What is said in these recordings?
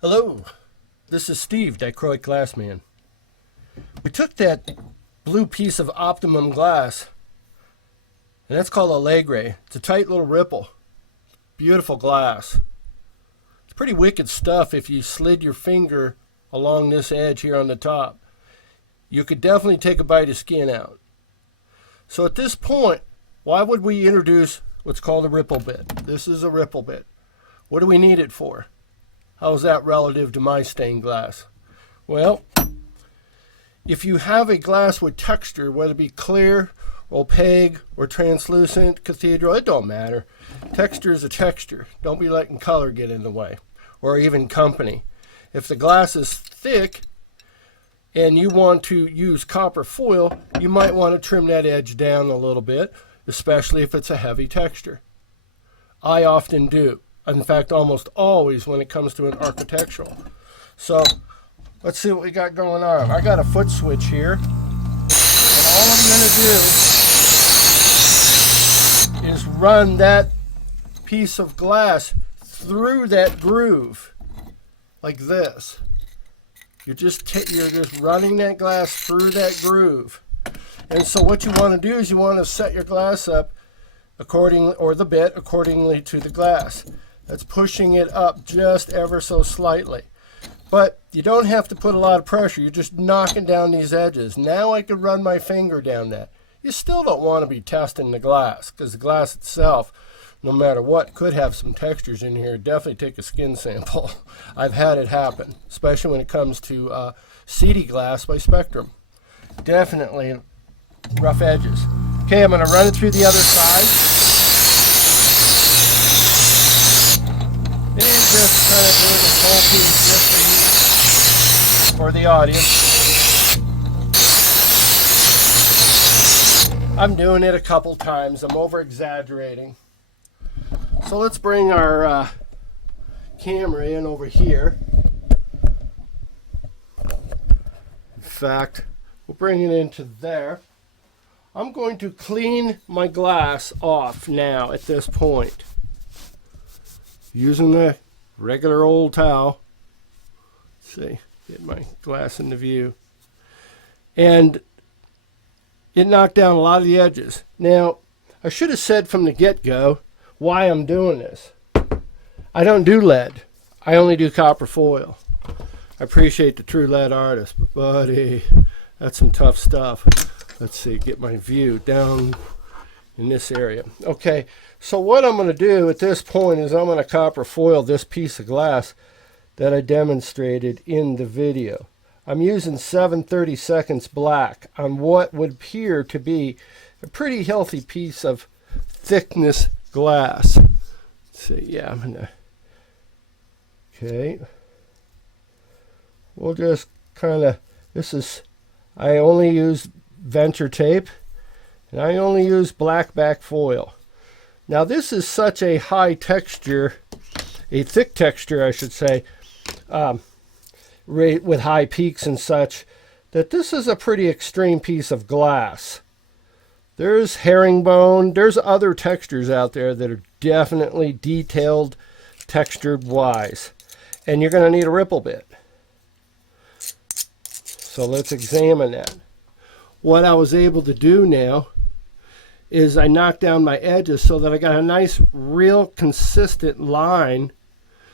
Hello, this is Steve, Dichroic Glassman. We took that blue piece of Optimum Glass, and that's called Allegre. It's a tight little ripple. Beautiful glass. It's pretty wicked stuff if you slid your finger along this edge here on the top. You could definitely take a bite of skin out. So at this point, why would we introduce what's called a ripple bit? This is a ripple bit. What do we need it for? How is that relative to my stained glass? Well, if you have a glass with texture, whether it be clear, opaque, or translucent, cathedral, it don't matter. Texture is a texture. Don't be letting color get in the way, or even company. If the glass is thick and you want to use copper foil, you might want to trim that edge down a little bit, especially if it's a heavy texture. I often do. In fact, almost always when it comes to an architectural. So let's see what we got going on. I got a foot switch here, and all I'm going to do is run that piece of glass through that groove like this. You're just running that glass through that groove. And so what you want to do is you want to set your glass up accordingly, or the bit accordingly to the glass. That's pushing it up just ever so slightly. But you don't have to put a lot of pressure. You're just knocking down these edges. Now I could run my finger down that. You still don't want to be testing the glass, because the glass itself, no matter what, could have some textures in here. Definitely take a skin sample. I've had it happen, especially when it comes to CD glass by Spectrum. Definitely rough edges. Okay, I'm going to run it through the other side. And just kind of doing this whole piece just for the audience. I'm doing it a couple times. I'm over exaggerating. So let's bring our camera in over here. In fact, we'll bring it into there. I'm going to clean my glass off now at this point, using the regular old towel. Let's see, get my glass in the view. And it knocked down a lot of the edges. Now, I should have said from the get-go why I'm doing this. I don't do lead. I only do copper foil. I appreciate the true lead artist, but buddy, that's some tough stuff. Let's see, get my view down in this area. Okay, so what I'm going to do at this point is I'm going to copper foil this piece of glass that I demonstrated in the video. I'm using 7/32 black on what would appear to be a pretty healthy piece of thickness glass. Let's see, yeah, I'm going to... Okay. We'll just kind of... I only use venture tape, and I only use black back foil. Now this is such a high texture, a thick texture I should say, with high peaks and such, that this is a pretty extreme piece of glass. There's herringbone, there's other textures out there that are definitely detailed, textured wise. And you're going to need a ripple bit. So let's examine that. What I was able to do now is I knocked down my edges so that I got a nice, real consistent line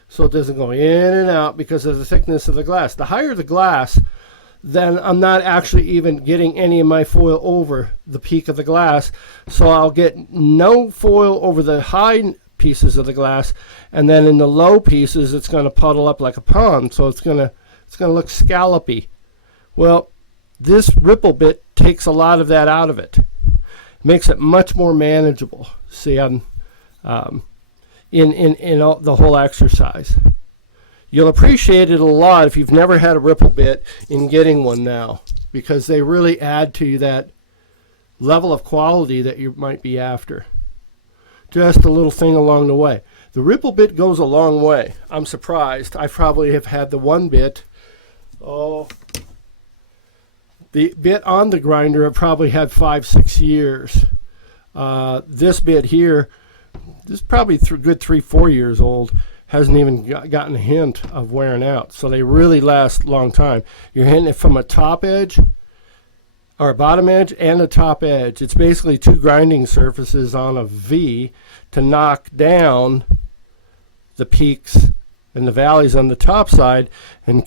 so it doesn't go in and out because of the thickness of the glass. The higher the glass, then I'm not actually even getting any of my foil over the peak of the glass. So I'll get no foil over the high pieces of the glass, and then in the low pieces it's going to puddle up like a pond, so it's going to look scallopy. Well, this ripple bit takes a lot of that out of it. Makes it much more manageable. See, I'm in all, the whole exercise. You'll appreciate it a lot if you've never had a ripple bit in getting one now, because they really add to that level of quality that you might be after. Just a little thing along the way. The ripple bit goes a long way. I'm surprised. I probably have had the one bit, the bit on the grinder I've probably had 5-6 years. This bit here, this is probably good 3-4 years old, hasn't even gotten a hint of wearing out. So they really last a long time. You're hitting it from a top edge or a bottom edge and a top edge. It's basically two grinding surfaces on a V to knock down the peaks and the valleys on the top side and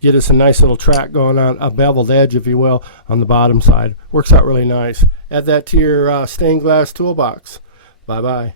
get us a nice little track going on, a beveled edge, if you will, on the bottom side. Works out really nice. Add that to your stained glass toolbox. Bye-bye.